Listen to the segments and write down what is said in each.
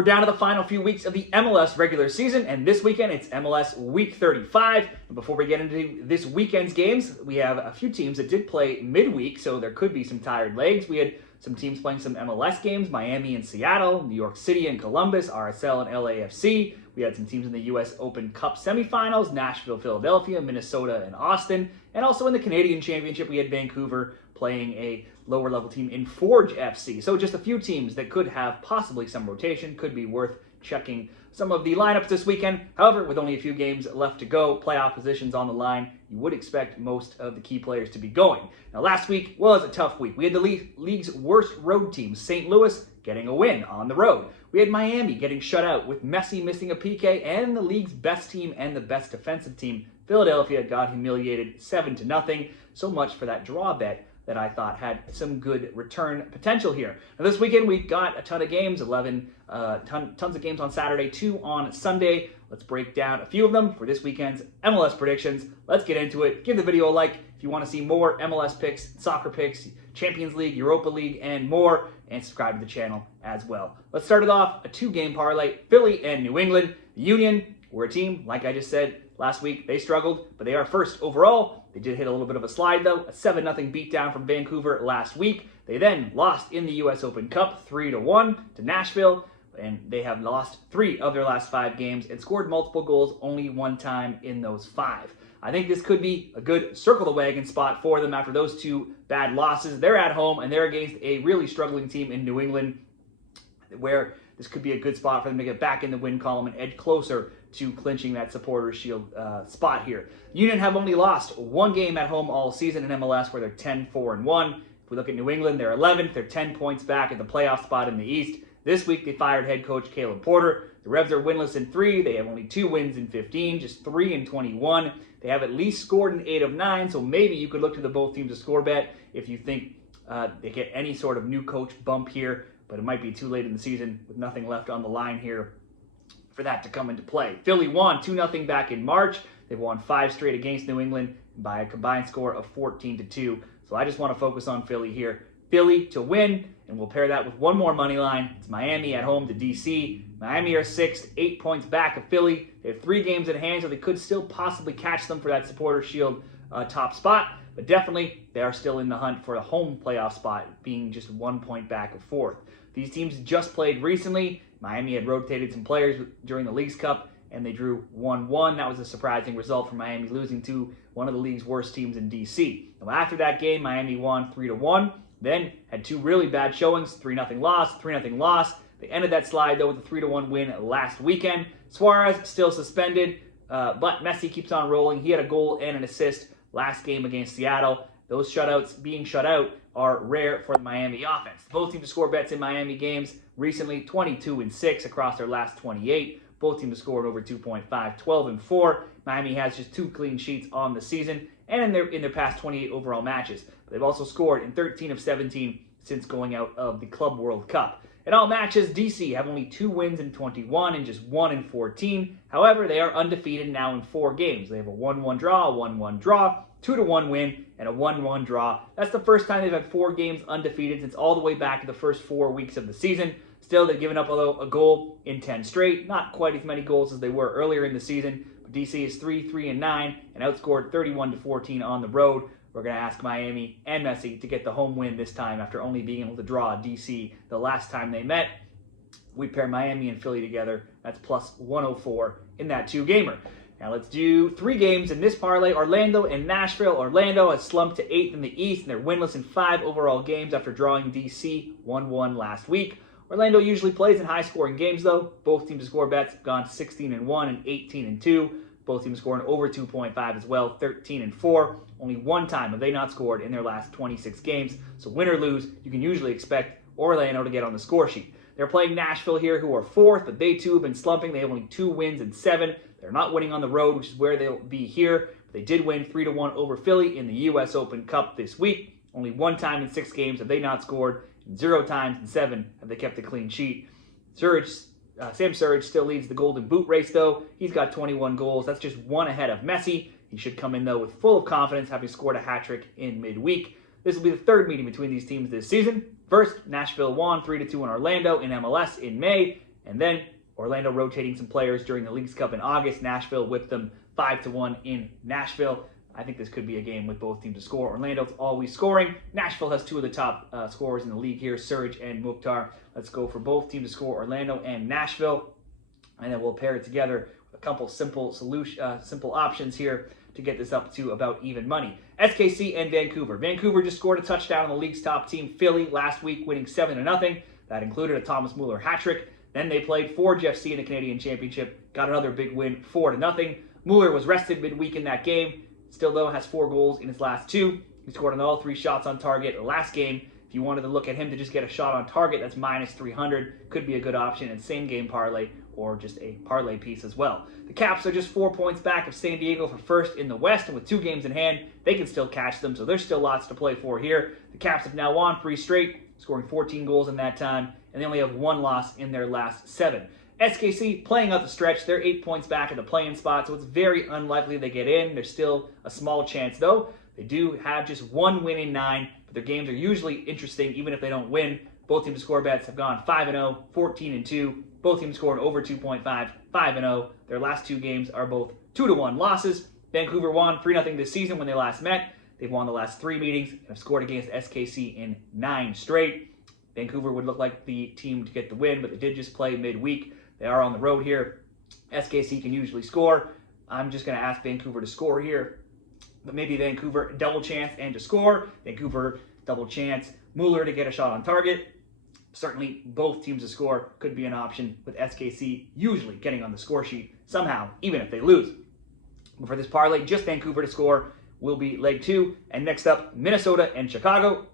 We're down to the final few weeks of the MLS regular season, and this weekend it's MLS Week 35. And before we get into this weekend's games, we have a few teams that did play midweek, so there could be some tired legs. We had some teams playing some MLS games, Miami and Seattle, New York City and Columbus, RSL and LAFC. We had some teams in the US Open Cup semifinals, Nashville, Philadelphia, Minnesota, and Austin. And also in the Canadian Championship, we had Vancouver playing a lower level team in Forge FC. So just a few teams that could have possibly some rotation, could be worth checking some of the lineups this weekend. However, with only a few games left to go, playoff positions on the line, you would expect most of the key players to be going. Now, last week was a tough week. We had the league's worst road team, St. Louis, getting a win on the road. We had Miami getting shut out with Messi missing a PK, and the league's best team and the best defensive team, Philadelphia, got humiliated 7-0. So much for that draw bet that I thought had some good return potential here. Now this weekend we've got a ton of games, tons of games on Saturday, 2 on Sunday. Let's break down a few of them for this weekend's MLS predictions. Let's get into it. Give the video a like if you want to see more MLS picks, soccer picks, Champions League, Europa League, and more, and subscribe to the channel as well. Let's start it off, a 2-game parlay, Philly and New England. The Union were a team, like I just said last week, they struggled, but they are first overall. They did hit a little bit of a slide, though, a 7-0 beatdown from Vancouver last week. They then lost in the US Open Cup 3-1 to Nashville, and they have lost 3 of their last 5 games and scored multiple goals only 1 time in those 5. I think this could be a good circle the wagon spot for them after those 2 bad losses. They're at home, and they're against a really struggling team in New England, where this could be a good spot for them to get back in the win column and edge closer to clinching that Supporters Shield spot here. Union have only lost 1 game at home all season in MLS, where they're 10-4-1. If we look at New England, they're 11th. They're 10 points back at the playoff spot in the East. This week, they fired head coach Caleb Porter. The Revs are winless in 3. They have only 2 wins in 15, just 3 in 21. They have at least scored in 8 of 9, so maybe you could look to the both teams to score bet if you think they get any sort of new coach bump here, but it might be too late in the season with nothing left on the line here for that to come into play. Philly won 2-0 back in March. They've won 5 straight against New England by a combined score of 14-2. So I just want to focus on Philly here. Philly to win, and we'll pair that with one more money line. It's Miami at home to DC. Miami are 6th, 8 points back of Philly. They have 3 games in hand, so they could still possibly catch them for that Supporters Shield top spot. But definitely, they are still in the hunt for a home playoff spot, being just 1 point back of 4th. These teams just played recently. Miami had rotated some players during the Leagues Cup, and they drew 1-1. That was a surprising result for Miami, losing to one of the league's worst teams in DC. Now, after that game, Miami won 3-1, then had 2 really bad showings, 3-0 loss, 3-0 loss. They ended that slide, though, with a 3-1 win last weekend. Suarez still suspended, but Messi keeps on rolling. He had a goal and an assist last game against Seattle. Those shutouts, being shut out, are rare for the Miami offense. Both teams to score bets in Miami games recently, 22-6 across their last 28. Both teams have scored over 2.5, 12-4. Miami has just 2 clean sheets on the season and in their past 28 overall matches. They've also scored in 13 of 17 since going out of the Club World Cup. In all matches, DC have only 2 wins in 21 and just 1 in 14. However, they are undefeated now in 4 games. They have a 1-1 draw, a 1-1 draw, 2-1 win, and a 1-1 draw. That's the first time they've had 4 games undefeated since all the way back to the first 4 weeks of the season. Still, they've given up a goal in 10 straight. Not quite as many goals as they were earlier in the season, but DC is 3-3-9 and outscored 31-14 on the road. We're going to ask Miami and Messi to get the home win this time after only being able to draw DC the last time they met. We pair Miami and Philly together. That's plus 104 in that 2-gamer. Now let's do 3 games in this parlay. Orlando and Nashville. Orlando has slumped to 8th in the East, and they're winless in 5 overall games after drawing DC 1-1 last week. Orlando usually plays in high-scoring games, though. Both teams to score bets have gone 16-1 and 18-2. Both teams scoring over 2.5 as well, 13-4. Only 1 time have they not scored in their last 26 games. So win or lose, you can usually expect Orlando to get on the score sheet. They're playing Nashville here, who are 4th, but they too have been slumping. They have only 2 wins and 7. They're not winning on the road, which is where they'll be here. But they did win 3-1 over Philly in the US Open Cup this week. Only 1 time in 6 games have they not scored, and 0 times in 7 have they kept a clean sheet. Sam Surridge still leads the Golden Boot race, though. He's got 21 goals. That's just 1 ahead of Messi. He should come in, though, with full of confidence, having scored a hat-trick in midweek. This will be the 3rd meeting between these teams this season. First, Nashville won 3-2 in Orlando in MLS in May. And then Orlando rotating some players during the Leagues Cup in August. Nashville whipped them 5-1 in Nashville. I think this could be a game with both teams to score. Orlando's always scoring. Nashville has two of the top scorers in the league here, Surge and Mukhtar. Let's go for both teams to score, Orlando and Nashville. And then we'll pair it together with a couple simple options here to get this up to about even money. SKC and Vancouver. Vancouver just scored a touchdown on the league's top team, Philly, last week, winning 7-0. That included a Thomas Muller hat-trick. Then they played Forge FC in the Canadian Championship, got another big win, 4-0. Muller was rested midweek in that game. Still, though, has 4 goals in his last 2. He scored on all 3 shots on target last game. If you wanted to look at him to just get a shot on target, that's minus 300. Could be a good option in same game parlay or just a parlay piece as well. The Caps are just 4 points back of San Diego for first in the West, and with 2 games in hand, they can still catch them, so there's still lots to play for here. The Caps have now won 3 straight, scoring 14 goals in that time, and they only have 1 loss in their last 7. SKC playing out the stretch. They're 8 points back at the play-in spot, so it's very unlikely they get in. There's still a small chance, though. They do have just 1 win in 9, but their games are usually interesting, even if they don't win. Both teams to score bets have gone 5-0, 14-2. Both teams scored over 2.5, 5-0. Their last 2 games are both 2-1 losses. Vancouver won 3-0 this season when they last met. They've won the last 3 meetings and have scored against SKC in 9 straight. Vancouver would look like the team to get the win, but they did just play midweek. They are on the road here. SKC can usually score. I'm just going to ask Vancouver to score here. But maybe Vancouver double chance and to score. Vancouver double chance Muller to get a shot on target. Certainly both teams to score could be an option, with SKC usually getting on the score sheet somehow, even if they lose. But for this parlay, just Vancouver to score will be leg 2. And next up, Minnesota and Chicago.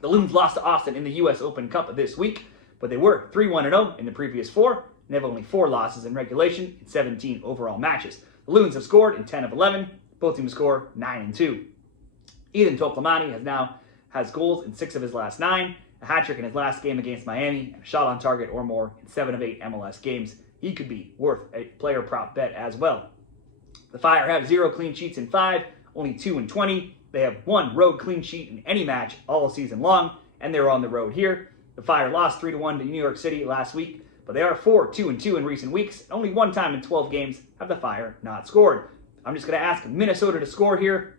The Loons lost to Austin in the U.S. Open Cup this week, but they were 3-1-0 in the previous 4, and they have only 4 losses in regulation in 17 overall matches. The Loons have scored in 10 of 11. Both teams score 9-2. Ethan Toplamani has goals in 6 of his last 9, a hat-trick in his last game against Miami, and a shot on target or more in 7 of 8 MLS games. He could be worth a player prop bet as well. The Fire have 0 clean sheets in 5, only 2 in 20. They have 1 road clean sheet in any match all season long, and they're on the road here. The Fire lost 3-1 to New York City last week, but they are 4-2-2 in recent weeks. Only 1 time in 12 games have the Fire not scored. I'm just going to ask Minnesota to score here,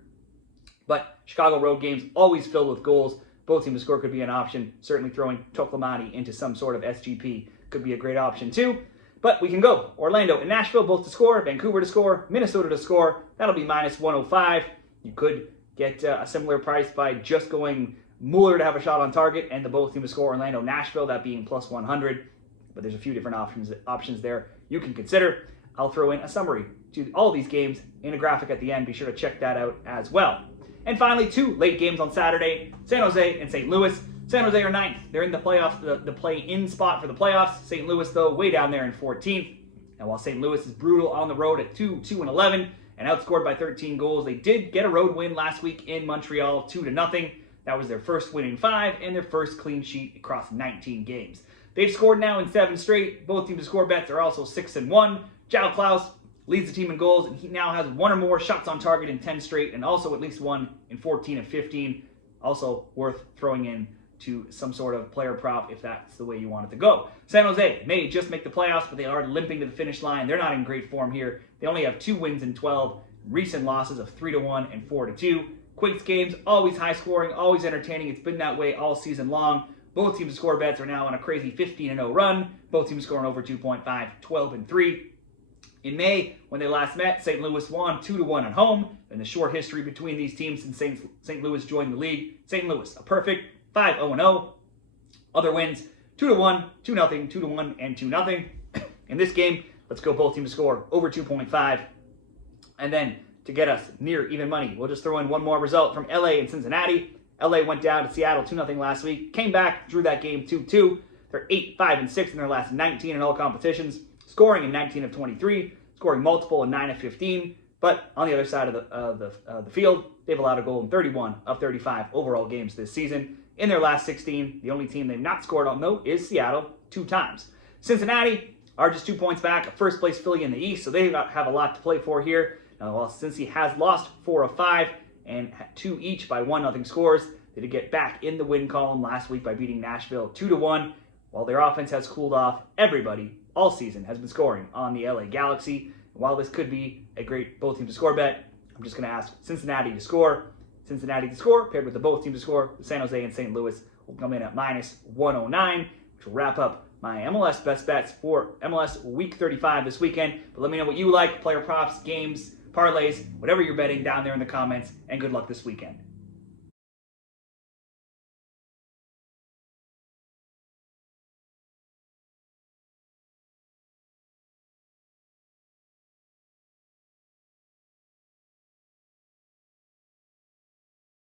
but Chicago road games always filled with goals. Both teams to score could be an option. Certainly throwing Toklamani into some sort of SGP could be a great option too. But we can go Orlando and Nashville both to score, Vancouver to score, Minnesota to score. That'll be minus 105. You could get a similar price by just going Muller to have a shot on target and the both teams to score, Orlando, Nashville, that being plus 100. But there's a few different options there you can consider. I'll throw in a summary to all these games in a graphic at the end. Be sure to check that out as well. And finally, 2 late games on Saturday, San Jose and St. Louis. San Jose are 9th. They're in the playoffs, the play-in spot for the playoffs. St. Louis, though, way down there in 14th. And while St. Louis is brutal on the road at 2-11 and outscored by 13 goals, they did get a road win last week in Montreal, 2-0. That was their first win in 5 and their first clean sheet across 19 games. They've scored now in 7 straight. Both teams to score bets are also 6-1. João Klaus leads the team in goals, and he now has 1 or more shots on target in 10 straight, and also at least 1 in 14 of 15. Also worth throwing in to some sort of player prop if that's the way you want it to go. San Jose may just make the playoffs, but they are limping to the finish line. They're not in great form here. They only have 2 wins in 12, recent losses of 3-1 and 4-2. Quakes games, always high scoring, always entertaining. It's been that way all season long. Both teams to score bets are now on a crazy 15-0 run. Both teams scoring over 2.5, 12-3. In May, when they last met, St. Louis won 2-1 at home. In the short history between these teams since St. Louis joined the league, St. Louis, a perfect 5-0-0. Other wins, 2-1, 2-0, 2-1, and 2-0. In this game, let's go both teams to score over 2.5. And then, to get us near even money, we'll just throw in one more result from LA and Cincinnati. LA went down to Seattle 2-0 last week, came back, drew that game 2-2. They're 8-5-6 in their last 19 in all competitions, scoring in 19 of 23, scoring multiple in 9 of 15. But on the other side of the field, they've allowed a goal in 31 of 35 overall games this season. In their last 16, the only team they've not scored on, though, is Seattle 2 times. Cincinnati are just 2 points back, a first-place Philly in the East, so they have a lot to play for here. Now, since he has lost 4 of 5 and 2 each by 1-0 scores, they did get back in the win column last week by beating Nashville 2-1. while their offense has cooled off, everybody all season has been scoring on the LA Galaxy. While this could be a great both teams to score bet, I'm just going to ask Cincinnati to score. Cincinnati to score, paired with the both teams to score. San Jose and St. Louis will come in at -109, which will wrap up my MLS best bets for MLS Week 35 this weekend. But let me know what you like, player props, games, parlays, whatever you're betting down there in the comments, and good luck this weekend.